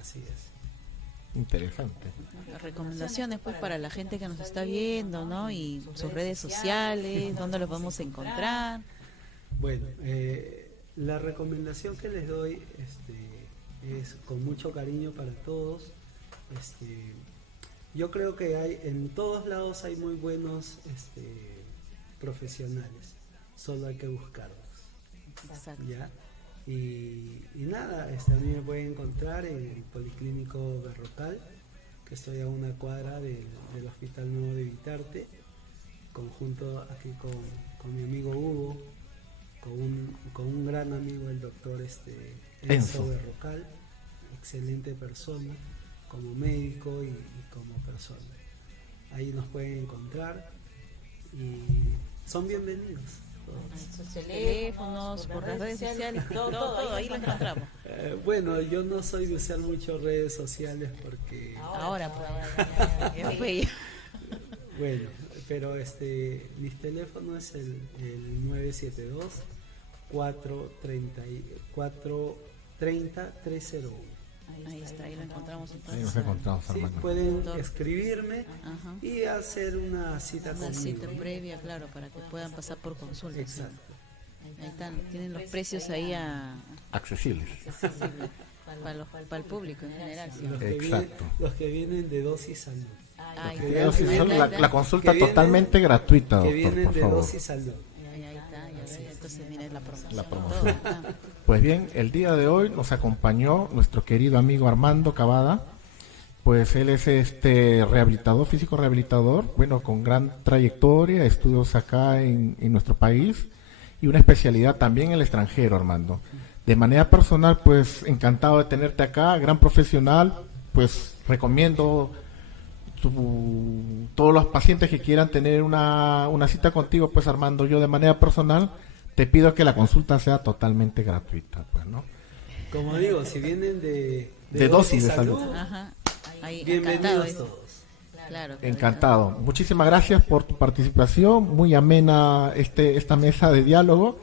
Así es. Interesante. Las recomendaciones pues para la gente que nos está viendo, ¿no? Y sus redes sociales, dónde los vamos a encontrar. Bueno, la recomendación que les doy es con mucho cariño para todos. Yo creo que en todos lados hay muy buenos profesionales, solo hay que buscarlos. Exacto. ¿Ya? Y nada, a mí me pueden encontrar en el Policlínico Berrocal, que estoy a una cuadra del Hospital Nuevo de Vitarte, conjunto aquí con mi amigo Hugo, con un gran amigo, el doctor Enzo Berrocal, excelente persona, como médico y como persona. Ahí nos pueden encontrar y son bienvenidos. Sus Teléfonos, por las redes sociales, todo, ahí lo encontramos. Bueno, yo no soy de usar mucho redes sociales porque... Ahora, pues, Bueno, pero mis teléfonos es el 972 430 301. ahí está, ahí lo encontramos entonces. Ahí nos encontramos, Sí, Armando. pueden escribirme Ajá. y hacer una cita Una conmigo. cita previa, claro, para que puedan pasar por consulta. Exacto. Ahí están, tienen los precios ahí Accesibles. para el público en general. ¿sí? Exacto. Los que vienen de Dosis Salud. Ahí que está, vienen- ahí está, La consulta que vienen- totalmente gratuita, Que doctor, vienen por de favor. Dosis Salud. ahí está, ya ves, entonces mira la promoción. La y promoción. todo, está. Pues bien, el día de hoy nos acompañó nuestro querido amigo Armando Cavada. Pues él es rehabilitador, físico rehabilitador, bueno, con gran trayectoria, estudios acá en nuestro país y una especialidad también en el extranjero, Armando. De manera personal, pues encantado de tenerte acá, gran profesional, pues recomiendo todos los pacientes que quieran tener una cita contigo, pues Armando, yo de manera personal te pido que la consulta sea totalmente gratuita, pues, ¿no? Como digo, si vienen de Dosis de Salud. Ajá. Ahí, bienvenidos encantado, todos. Claro. Encantado. Muchísimas gracias por tu participación, muy amena esta mesa de diálogo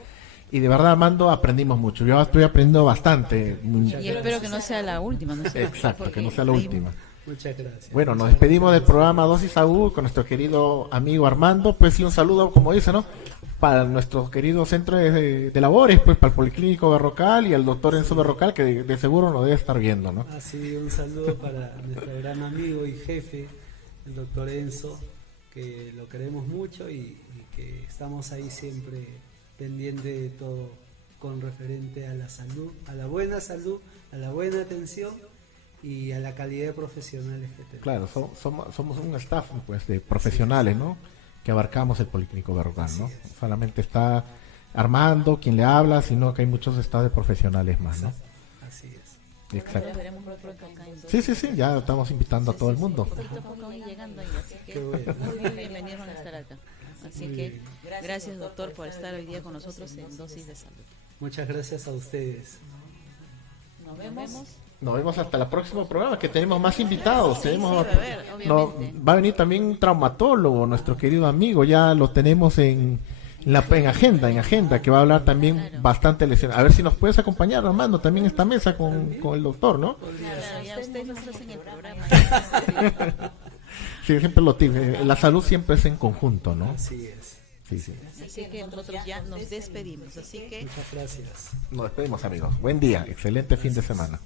y de verdad, Armando, aprendimos mucho. Yo estoy aprendiendo bastante. Y espero que no sea la última, ¿no? Exacto, que no sea la Hay- última. Muchas gracias. Bueno, nos despedimos del programa Dosis Salud con nuestro querido amigo Armando, pues sí, un saludo, como dice, ¿no? Para nuestro querido centro de labores, pues para el Policlínico Berrocal y al doctor Enzo Berrocal, que de seguro nos debe estar viendo, ¿no? Así, un saludo para nuestro gran amigo y jefe, el doctor Enzo, que lo queremos mucho y que estamos ahí siempre pendiente de todo con referente a la salud, a la buena atención y a la calidad de profesionales que tenemos. Claro, somos un staff, pues, de profesionales, ¿no? Que abarcamos el Policlínico Berrocal, ¿no? Solamente está Armando, quien le habla, sino que hay muchos staff de profesionales más, ¿no? Así es. Exacto. Los veremos muy pronto acá en Sí, ya estamos invitando a todo el mundo. Poquito a poco van llegando ahí, así que Qué bueno. muy bienvenidos van a estar acá. Así Muy que bien. gracias doctor por estar hoy día con nosotros en Dosis de Salud. Muchas gracias a ustedes. Nos vemos Nos vemos hasta el próximo programa, que tenemos más invitados. Sí, va a haber, obviamente. va a venir también un traumatólogo, nuestro querido amigo, ya lo tenemos en agenda, que va a hablar también bastante lesiones. A ver si nos puedes acompañar, Armando, también esta mesa con el doctor, ¿no? Claro, ya ustedes nos hacen el programa. Sí, siempre la salud siempre es en conjunto, ¿no? Así es. Sí. Así que nosotros ya nos despedimos. Así que Muchas gracias. Nos despedimos, amigos. Buen día, excelente fin de semana.